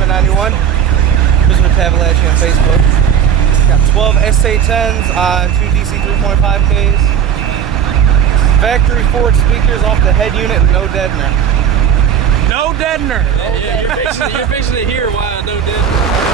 BIGPIMPIN91. Visit with Avalanche on Facebook. Got 12 SA10s on 2 DC 3.5Ks. Factory Ford speakers off the head unit, no deadener. No deadener. Yeah, you're fixing to hear why no deadener.